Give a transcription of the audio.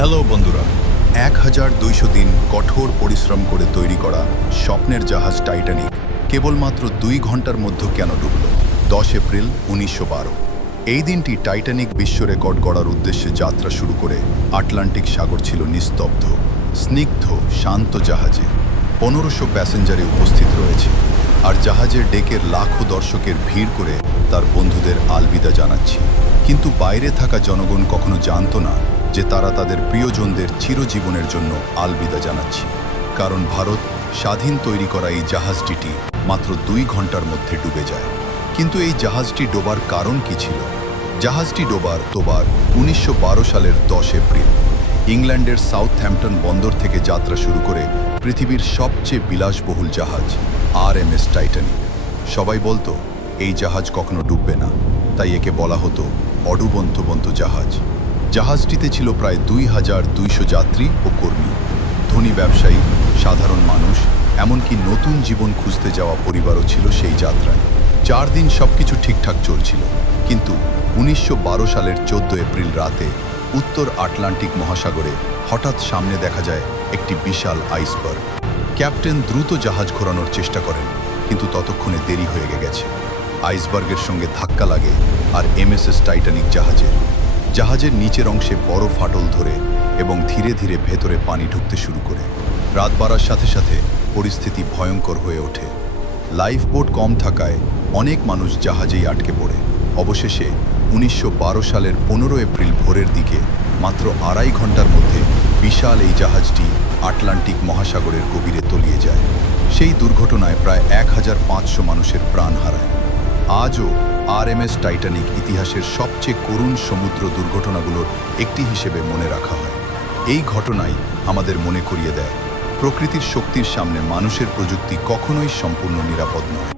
Hello বন্ধুরা, 1200 দিন কঠোর পরিশ্রম করে তৈরি করা স্বপ্নের জাহাজ টাইটানিক কেবলমাত্র 2 ঘন্টার মধ্যে কেন ডুবল? 10 এপ্রিল 1912। এই দিনটি টাইটানিক বিশ্ব রেকর্ড গড়ার উদ্দেশ্যে যাত্রা শুরু করে আটলান্টিক সাগর ছিল নিস্তব্ধ, স্নিগ্ধ, শান্ত জাহাজে 1500 প্যাসেঞ্জারে উপস্থিত রয়েছে, আর জাহাজের ডেকের লাখো দর্শকের ভিড় করে তার বন্ধুদের আলবিদা জানাচ্ছি। কিন্তু বাইরে থাকা জনগণ কখনো জানতো না যে তারা তাদের প্রিয়জনদের চিরজীবনের জন্য আলবিদা জানাচ্ছি। কারণ ভারত স্বাধীন তৈরি করা এই জাহাজটি মাত্র 2 ঘন্টার মধ্যে ডুবে যায়। কিন্তু এই জাহাজটি ডোবার কারণ কি ছিল? জাহাজটি ডোবার 1912 সালের 10 এপ্রিল ইংল্যান্ডের সাউথহ্যাম্পটন বন্দর থেকে যাত্রা শুরু করে পৃথিবীর সবচেয়ে বিলাসবহুল জাহাজ RMS টাইটানিক। সবাই বলতো এই জাহাজ কখনো ডুববে না, তাই একে বলা হতো অডুবন্ত জাহাজ। জাহাজটিতে ছিল প্রায় 2200 যাত্রী ও কর্মী, ধনী ব্যবসায়ী, সাধারণ মানুষ, এমনকি নতুন জীবন খুঁজতে যাওয়া পরিবারও ছিল সেই যাত্রায়। 4 দিন সবকিছু ঠিকঠাক চলছিল, কিন্তু 1912 সালের 14 এপ্রিল রাতে উত্তর আটলান্টিক মহাসাগরে হঠাৎ সামনে দেখা যায় একটি বিশাল আইসবার্গ। ক্যাপ্টেন দ্রুত জাহাজ ঘোরানোর চেষ্টা করেন, কিন্তু ততক্ষণে দেরি হয়ে গেছে। আইসবার্গের সঙ্গে ধাক্কা লাগে আর MSS টাইটানিক জাহাজের নিচের অংশে বড় ফাটল ধরে এবং ধীরে ধীরে ভেতরে পানি ঢুকতে শুরু করে। রাত বাড়ার সাথে সাথে পরিস্থিতি ভয়ঙ্কর হয়ে ওঠে। লাইফবোট কম থাকায় অনেক মানুষ জাহাজেই আটকে পড়ে। অবশেষে 1912 সালের 15 এপ্রিল ভোরের দিকে মাত্র 2.5 ঘন্টার মধ্যে বিশাল এই জাহাজটি আটলান্টিক মহাসাগরের গভীরে তলিয়ে যায়। সেই দুর্ঘটনায় প্রায় 1500 মানুষের প্রাণ হারায়। আজও RMS টাইটানিক ইতিহাসের সবচেয়ে করুণ সমুদ্র দুর্ঘটনাগুলোর একটি হিসেবে মনে রাখা হয়। এই ঘটনাই আমাদের মনে করিয়ে দেয়, প্রকৃতির শক্তির সামনে মানুষের প্রযুক্তি কখনোই সম্পূর্ণ নিরাপদ নয়।